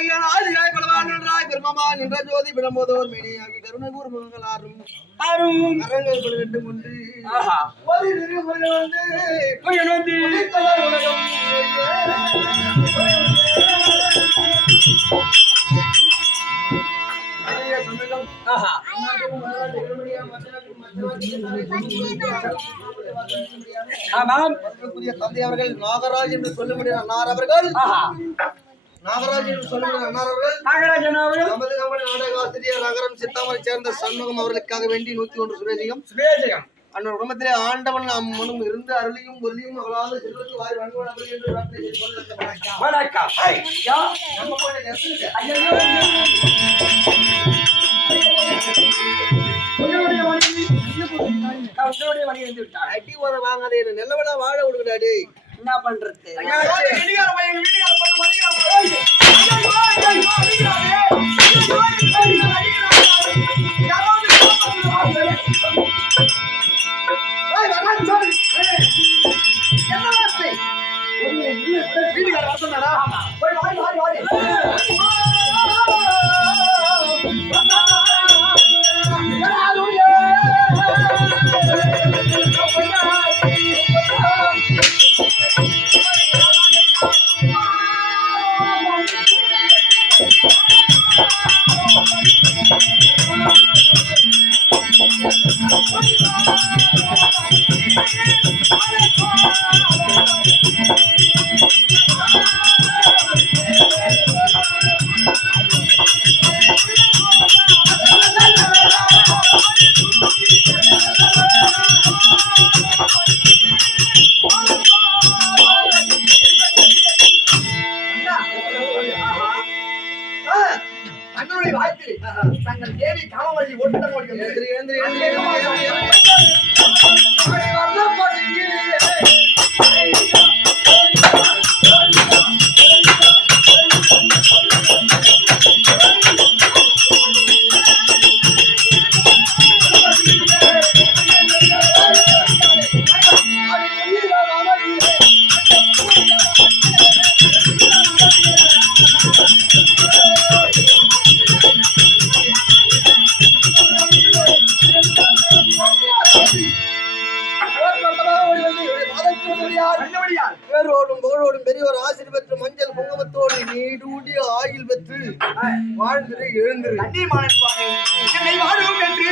ஆதியாய் பலவான் என்றாய் பெருமான் என்ற ஜோதி பிடம்போதோர் மேனியாகி கருணை கூறுமுகங்கள் ஆறும் கரங்கள் 12 கொண்டு ஒரு திருமுறை வந்து உலகம் தந்தை அவர்கள் நாகராஜ் என்று சொல்லக்கூடிய அன்னார் அவர்கள் நாகராஜ் என்று சொல்லக்கூடிய அன்னார் அவர்கள் நமது கம்பெனி நாடக ஆசிரியர் நகரம் சித்தாமரை சேர்ந்த சண்முகம் அவர்களுக்காக வேண்டி 101 சுவேதிகம் அண்ணன் குடும்பத்திலே ஆண்டவன் நாம் முன்னும் இருந்து அருளியும் ஒல்லியும் அவளாவது செல்வத்து வாய் வன்கொடை என்று வணக்கம் ஐயா நம்ம போய் அடி வர வாங்காதே நல்லவனா வாழ விடுகிறாடே என்ன பண்றது வீட்டுக்கார சொன்னாரா தங்கள் தேவி காமவழி ஓட்டம் பேரோடும் பெரியோர் ஆசிரியர் பெற்று மஞ்சள் குங்குமத்தோடு நீடூடி ஆயில் பெற்று வாழ்ந்து எழுந்து என்னை வாழும் என்று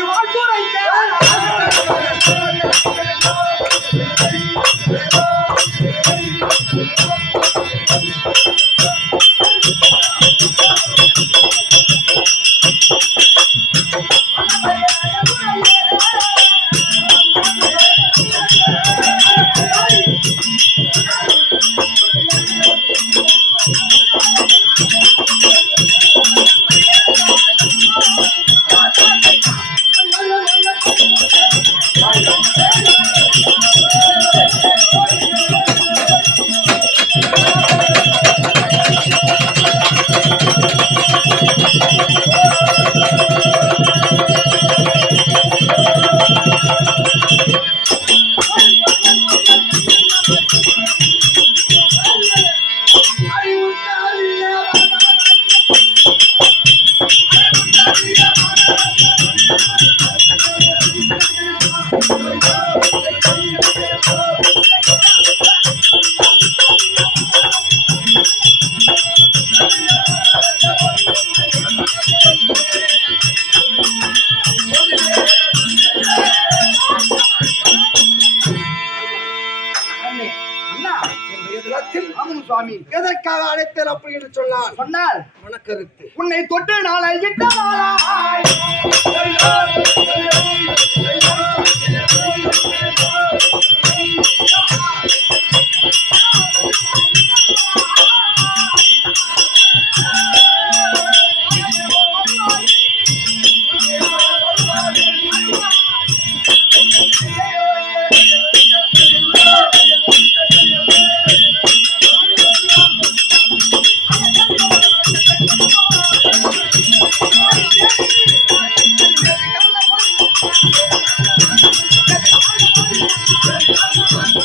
சுவாமி எதற்காக அழைத்தல் அப்படி என்று சொன்னால் மனக்கருத்து உன்னை தொட்டு நாளை விட்ட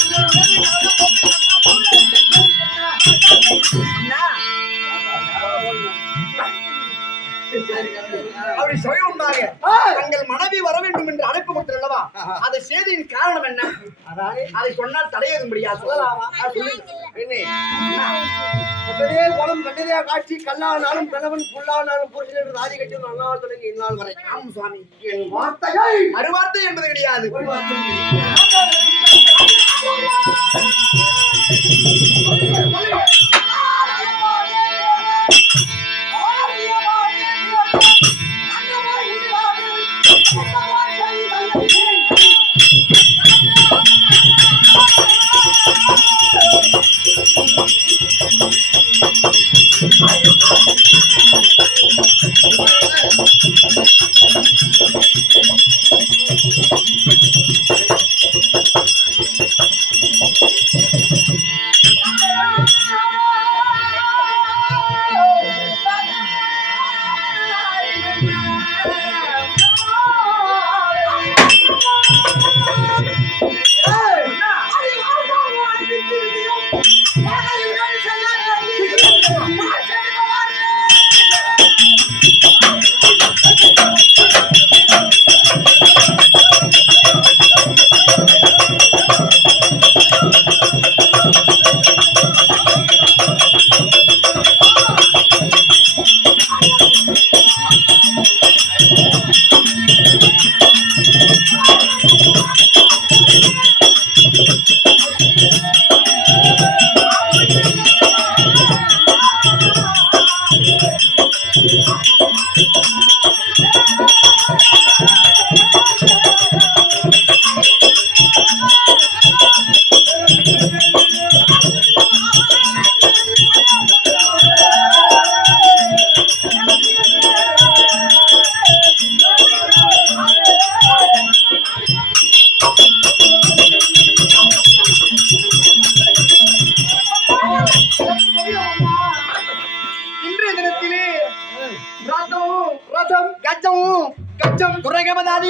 Thank you. அப்படி சொல்லுவாங்க தங்கள் மனைவி வர வேண்டும் என்று அழைப்பு கொடுத்தல்லவா அதை செய்தியின் காரணம் என்ன அதை சொன்னால் தடையது முடியாது சொல்லலாமா குளம் கண்டதே காட்சி கல்லானாலும் கணவன் புல்லானாலும் புருஷன் என்று ராஜி கட்டி அந்நாள் தொடங்கி இந்நாள் வரை ஆம் சுவாமி என் வார்த்தைகள் மறுவார்த்தை என்பது கிடையாது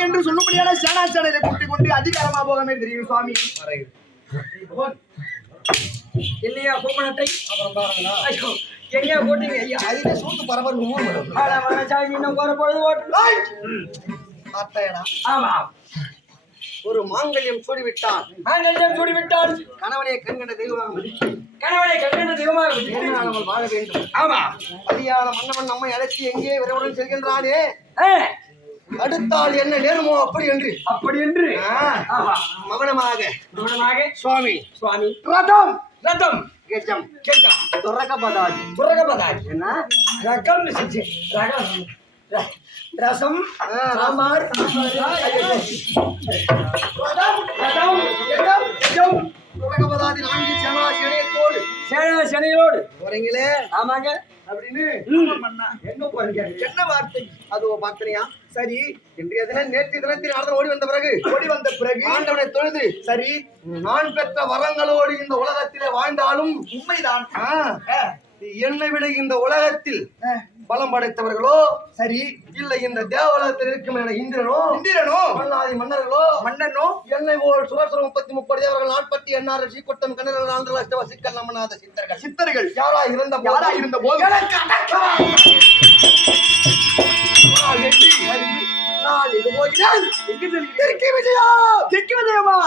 என்று சொல்லும்படியான சேனாச்சடையை கூட்டிக் கொண்டு அதிகாரமா போகமே தெரியும் சுவாமி இல்லையா கோமணத்தை எங்க போட்டீங்க ஐயா அதுல சூட்டு பரபரப்பு இன்னும் ஒரு பொழுது ஆமா ஒரு மாங்கல்யம் சூடிவிட்டார் கணவனை கண்கண்ட தெய்வமாக நம்ம வாழ வேண்டும் ஆமா அதிகால மன்னவன் நம்மை அழைச்சி எங்கே விரைவுடன் செல்கின்றானே அடுத்தால் என்ன நேருமோ அப்படி என்று மகனமாக சுவாமி ரதம் கேச்சம் துரகபதாஜி என்ன ரகம் ரசம் சாம்பார் துரகபதாதி 4 சேனையோடு போறீங்களே ஆமாங்க அப்படின்னு எங்க போறீங்க என்ன வார்த்தை அது வார்த்தையா சரி இன்றைய தினம் நேற்று தினத்தில் நடந்து ஓடி வந்த பிறகு ஆண்டவனை தொழுது சரி நான் பெற்ற வரங்களோடு இந்த உலகத்திலே வாழ்ந்தாலும் உண்மைதான் என்னை விட இந்த உலகத்தில் பலம் படைத்தவர்களோ சரி இல்லை இந்த தேவலகத்தில் இருக்கும் இந்திரனோ மன்னாதி மன்னர்களோ என்னை போல் சுவர்சரம் 30 தேவர்கள் நாட்பட்டி எண்ணாறு சீக்கொட்டம் கண்ணர்கள் ஆந்திர சிக்கல் நம்மனாத சித்தர்கள் யாரா இருந்த போது நான் இது போகிறேன் தெற்கு விஜயமா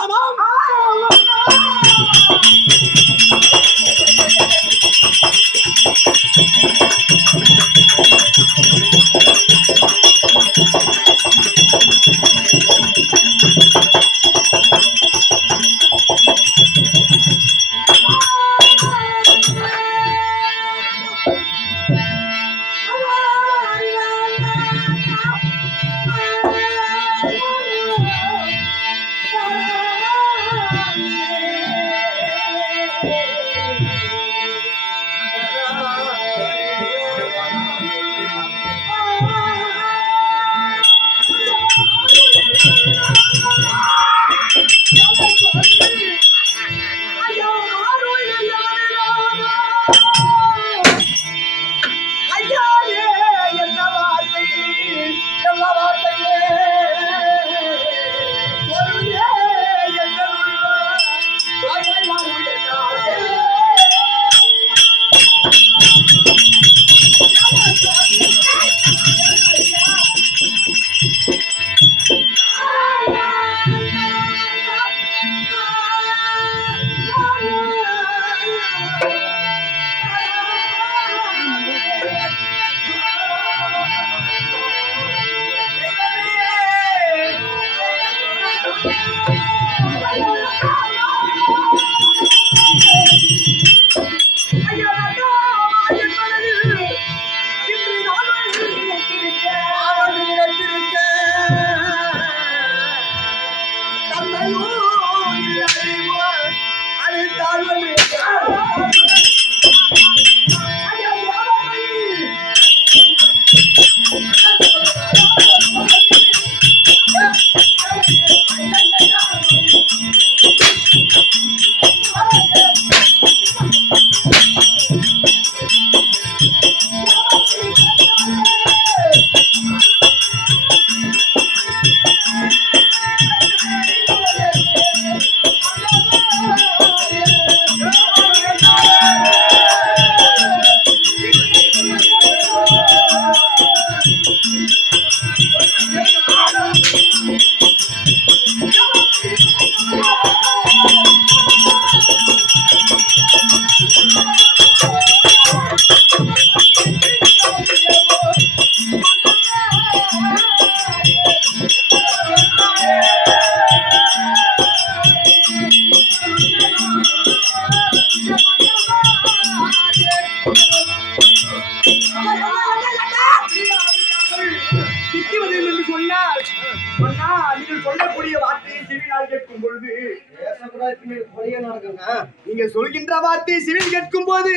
நீங்க சொல்கின்ற வார்த்தை சிவில் கேட்கும் போது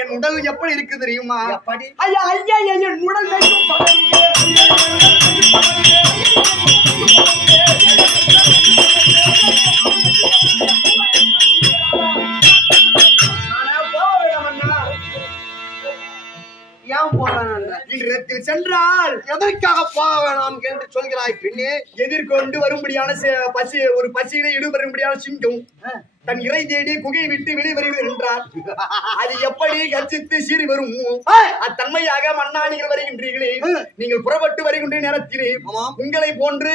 என் உடல் எப்படி இருக்கு தெரியுமா? ஐயா ஐயா என் உடல் சென்றால் எதற்காக போக வேணாம் என்று சொல்கிறாய் பெண்ணே? எதிர்கொண்டு வரும்படியான ஒரு பசியில ஈடுபடும்படியான சிங்கம் தன் இறை தேடி குகையை விட்டு வெளிவருகிறது என்றார். அது எப்படி கர்ஜித்து சீறி வரும் அத்தன்மையாக மன்னா நீங்கள் வருகின்றீர்களே, நீங்கள் புறப்பட்டு வருகின்ற நேரத்திலே உங்களை போன்று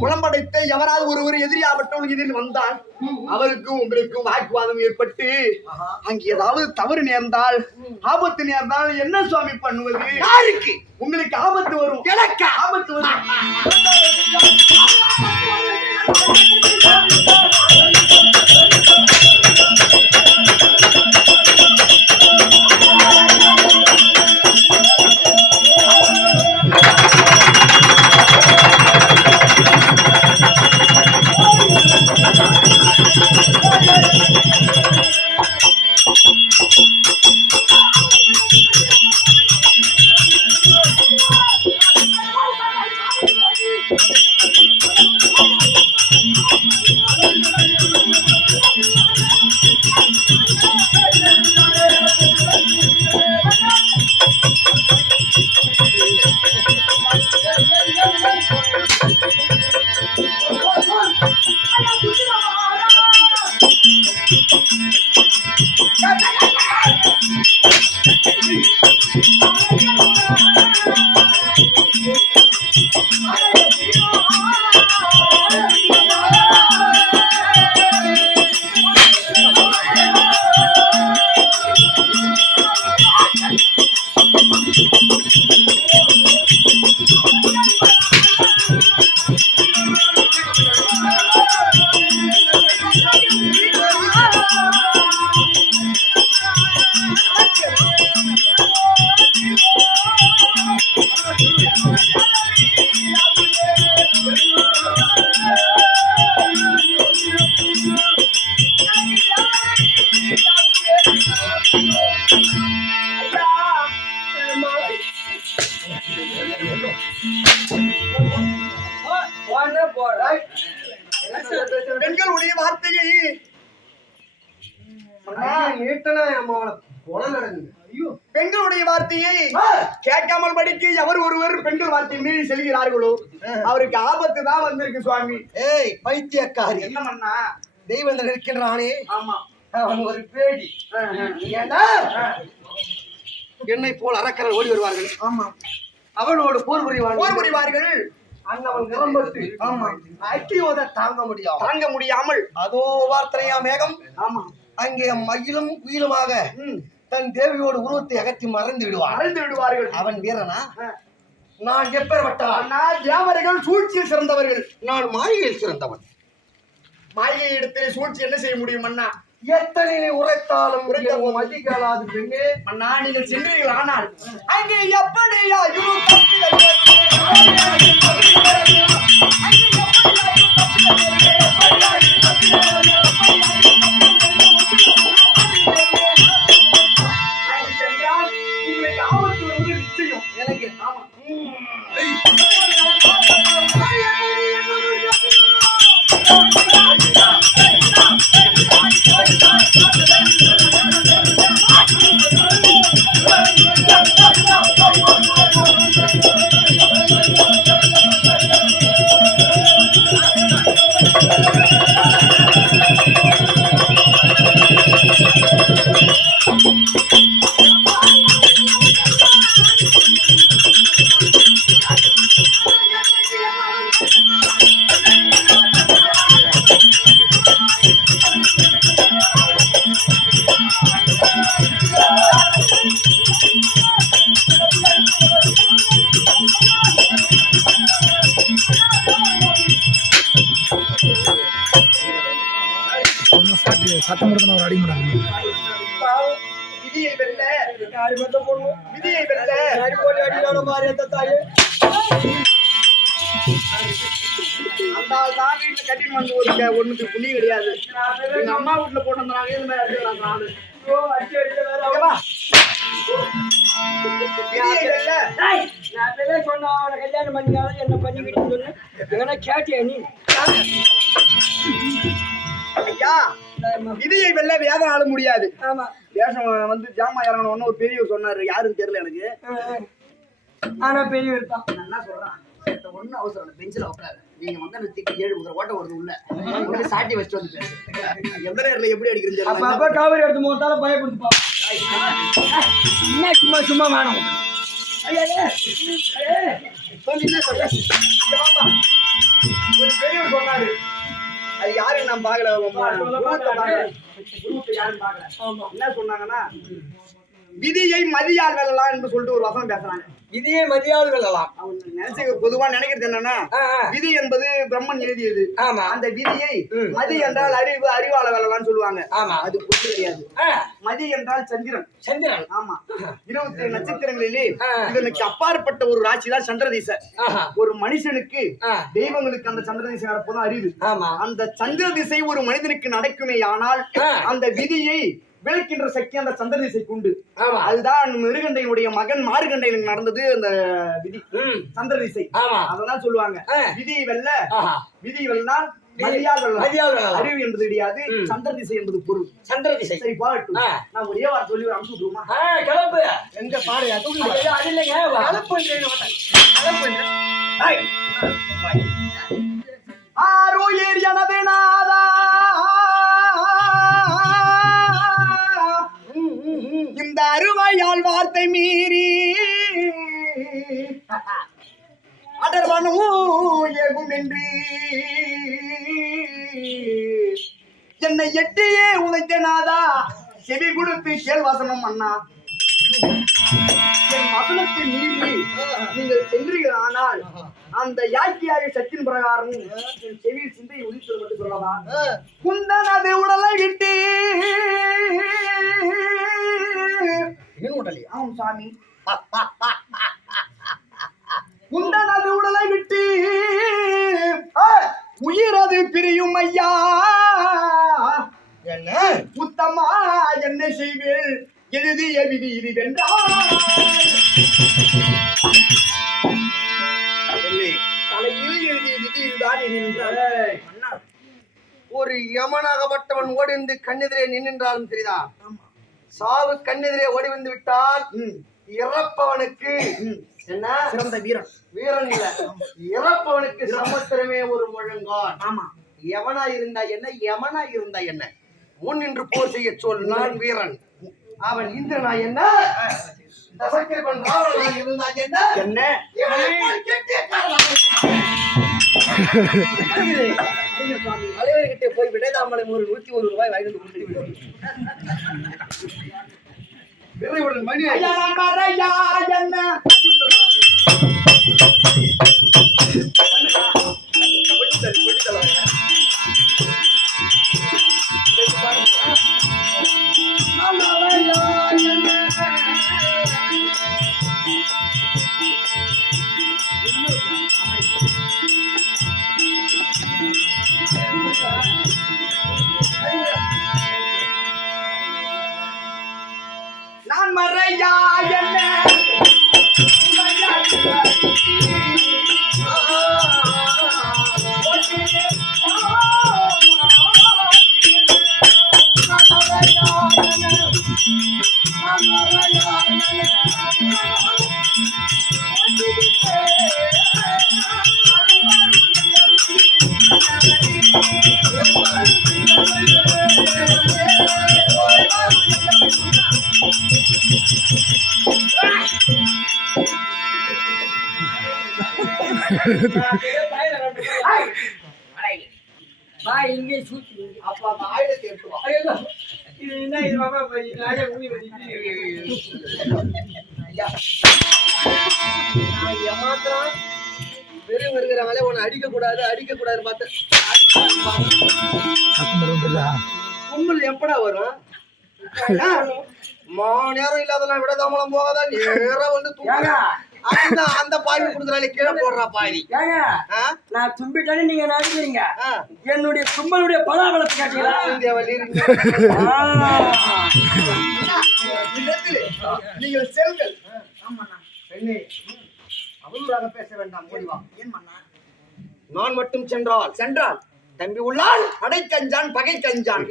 குளம்படைத்த எவராது ஒருவர் எதிரியாகப்பட்டவர்கள் எதிரில் வந்தால் அவருக்கும் உங்களுக்கும் வாக்குவாதம் ஏற்பட்டு அங்கே ஏதாவது தவறு நேர்ந்தால் ஆபத்து நேர்ந்தால் என்ன சுவாமி பண்ணுவது? யாருக்கு? உங்களுக்கு ஆபத்து வரும். எனக்கு ஆபத்து வரும். பெண்களுடைய வார்த்தையை பெண்களுடைய வார்த்தையை கேட்காமல் படிக்க எவர் ஒருவர் பெண்கள் வார்த்தையை மீறி செல்கிறார்களோ அவருக்கு ஆபத்து தான் வந்திருக்கு சுவாமி. ஏய் பைத்தியக்காரி, என்ன பண்ணா? தெய்வம் இருக்கின்றானே, ஆமா அவன் ஒரு பேடி. என்னை போல் அரக்கர்கள் ஓடி வருவார்கள். ஆமா, அவனோடு போர் புரிவார்கள். அண்ணவன் நிறம்பட்டு அக்கியோத தாங்க முடியாமல் அதோ வார்த்தையா மேகம். ஆமா, அங்கே மயிலும் குயிலுமாக தன் தேவியோடு உருவத்தை அகற்றி மறைந்து விடுவார்கள். அவன் வீரனா? நான் எப்பேற்பட்டவன்? தேவர்கள் சூழ்ச்சியில் சிறந்தவர்கள். நான் மாளிகையில் சிறந்தவன். மாளிகை இடத்தில் சூழ்ச்சி என்ன செய்ய முடியும் மன்னா? எத்தனை உரைத்தாலும் மதிக்காது பெண்ணே. மன்னா, நீங்கள் சென்றீர்கள், ஆனால் அங்கே எப்படியா சத்தம் கொடுத்து ஒரு அடி முடியாது. விதியை வெல்ல விதியை வெல்ல அந்த தான் வீட்டுல கட்டின்னு வந்து ஒண்ணுக்கு புண்ணியம் கிடையாது. எங்க அம்மா வீட்டுல போட்டு வந்தாங்க. இது மாதிரி அடிக்கிறாங்க நானு. கல்யாணம் பண்ணிக்காத என்ன பண்ணிக்கிட்டு சொன்ன எங்கன்னா கேட்டியா நீ? ஐயா விதியை வெல்ல வேதம் ஆள முடியாது. ஆமா வேஷம் வந்து ஜாமா இறங்கணும்னு ஒரு பெரியவர் சொன்னாரு. யாருன்னு தெரியல எனக்கு. ஆனா பெரியவர் தான். நான் என்ன சொல்றேன், ஒன்னும் அவசரம் இல்லை. பெஞ்சில் உட்காரு. நீங்க வந்து அந்த திக்கு 7 முதல் ஓட்ட வருது உள்ள சாட்டி வச்சுட்டு வந்து பேசு. எந்த நேரத்துல எப்படி அடிக்கிறது அப்ப காவிரி எடுத்து மூத்தால பயப்படுத்துப்பா. என்ன சும்மா சும்மா வேணும். ஒரு பெரியவர் சொன்னாரு. அது யாரும் நான் பாக்கல. என்ன சொன்னாங்கன்னா, விதியை மதியால் வெல்லலாம் என்று சொல்லிட்டு ஒரு வசனம் பேசுறாங்க. விதியை மதியால் வெல்லலாம். அவங்க நினைச்சு பொதுவா நினைக்கிறது என்னன்னா, விதி என்பது பிரம்மன் எழுதியது. ஆமா அந்த விதியை மதி என்றால் அறிவால வெல்லலாம்னு சொல்லுவாங்க. ஆமா அது பொது கிடையாது. மதி என்றால் சந்திரன். சந்திரன் ஆமா 27 நட்சத்திரங்களிலே இதனுக்கு அப்பாற்பட்ட ஒரு ராசி தான் சந்திரதீசை. ஒரு மனுஷனுக்கு தெய்வங்களுக்கு அந்த சந்திரதீசை நடப்பதும் அறிவு. அந்த சந்திரதிசை ஒரு மனிதனுக்கு நடக்குமே ஆனால் அந்த விதியை விளக்கின்ற சக்தி அந்த சந்திரதிசைக்கு உண்டு. அதுதான் மிருகண்டையுடைய மகன் மார்கண்டையனுக்கு நடந்தது. அந்த விதி சந்திரதிசை. அதெல்லாம் சொல்லுவாங்க விதியை வெல்ல. விதி வெல்னால் மதியால் வெல்லலாம். அறிவு என்பது கிடையாது. சந்திரதிசை என்பது பொருள். சந்திரதிசை சரி பாட்டு. நான் ஒரே வார்த்தை சொல்லி அனுப்பிச்சு விட்டுருமா? கிளம்பு. எங்க பாரு அது இல்லைங்க ஆரோயர் எனது நாதா இந்த அருமையால் வார்த்தை மீறி அடர்வனும் ஏகும் என்று என்னை எட்டியே உழைத்தனாதா செவி கொடுத்து கேள்வாசனம் அண்ணா. என் வசனத்தை மீறி நீங்கள் சென்றீர்கள் ஆனால் அந்த யாக்கியாக சத்தின் பிரகாரம் என் செவியில் சிந்தை உதித்தது மட்டும் சொல்லவா? குந்தனது உடலை விட்டு உடலை ஆம் சாமி குந்தனது உடலை விட்டு உயிரது பிரியும் ஐயா. என்ன உத்தமா என்ன செய்வேன் எழுதிய விதி இது வென்றால் தலையில் எழுதிய விதி இதுதான் என்றார். ஒரு யமனாகப்பட்டவன் ஓடி வந்து கண்ணெதிரே நின்றாலும் சரிதான். சாவு கண்ணெதிரே ஓடி வந்து விட்டால் இறப்பவனுக்கு என்ன சிறந்த வீரன். வீரன் இல்ல, இறப்பவனுக்கு சமுத்திரமே ஒரு முழங்கான். ஆமா எவனா இருந்தா என்ன, யமனா இருந்தா என்ன, முன் நின்று போர் செய்ய சொல். நான் வீரன். அவன் இந்திரனா என்ன, தசகிரபன் ராவணனா இருந்தா என்ன, என்ன தலைவர்கிட்ட போய் விடைதாமலை ஒரு 101 ரூபாய் வாங்கிட்டு கொடுத்து விடுவோம். மணி நான் மறையா என்ன வா இங்கே சூத்தி அப்ப அந்த ஆயுதத்தை எடுத்து வா. ஐயோ இது என்ன இது மாமா போய் நானே ஊதி வச்சிட்டு ஏமாத்திரம் வெறும் இருக்கிறாங்களே உன்னை அடிக்க கூடாது பார்த்து கும்பல் எப்படா வரும் நேரம் இல்லாதெல்லாம் விட தாமலம் போகாதான் நேரா வந்து ஏங்க அந்த பாவி கொடுத்துறாலே கீழே போடுறா பாவி ஏங்க ஆ? நான் தும்பிட்டானே நீங்க நடிக்கிறீங்க ஆ. என்னுடைய தும்பலுடைய பலாபலத்தை காட்டீங்களா தேவலி இருக்கு. இடத்திலே நீங்கள் செல்கள். பெண்ணே, அவதூறாக பேச வேண்டாம் ஓடிவா. நான் மட்டும் சென்றால் தம்பி உள்ளால் படை கஞ்சான் பகை கஞ்சான்.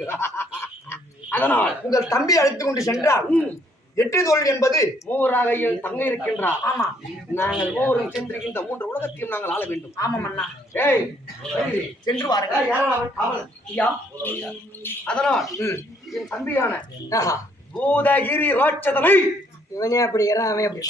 அதனால் உங்கள் தம்பி அழைத்துக் கொண்டு சென்றால் 8 தோல் என்பது மூவராக என் தங்கை இருக்கின்றார். ஆமா நாங்கள் மூவரும் சென்றிருக்கின்ற 3 உலகத்தையும் நாங்கள் ஆள வேண்டும். ஆமா மன்னா. ஏய் சென்று வாருங்கள். யாராவது காவலன். ஐயா அதனால் என் தம்பியான பூதகிரி ராட்சதனை இவனே அப்படி அவன் அப்படி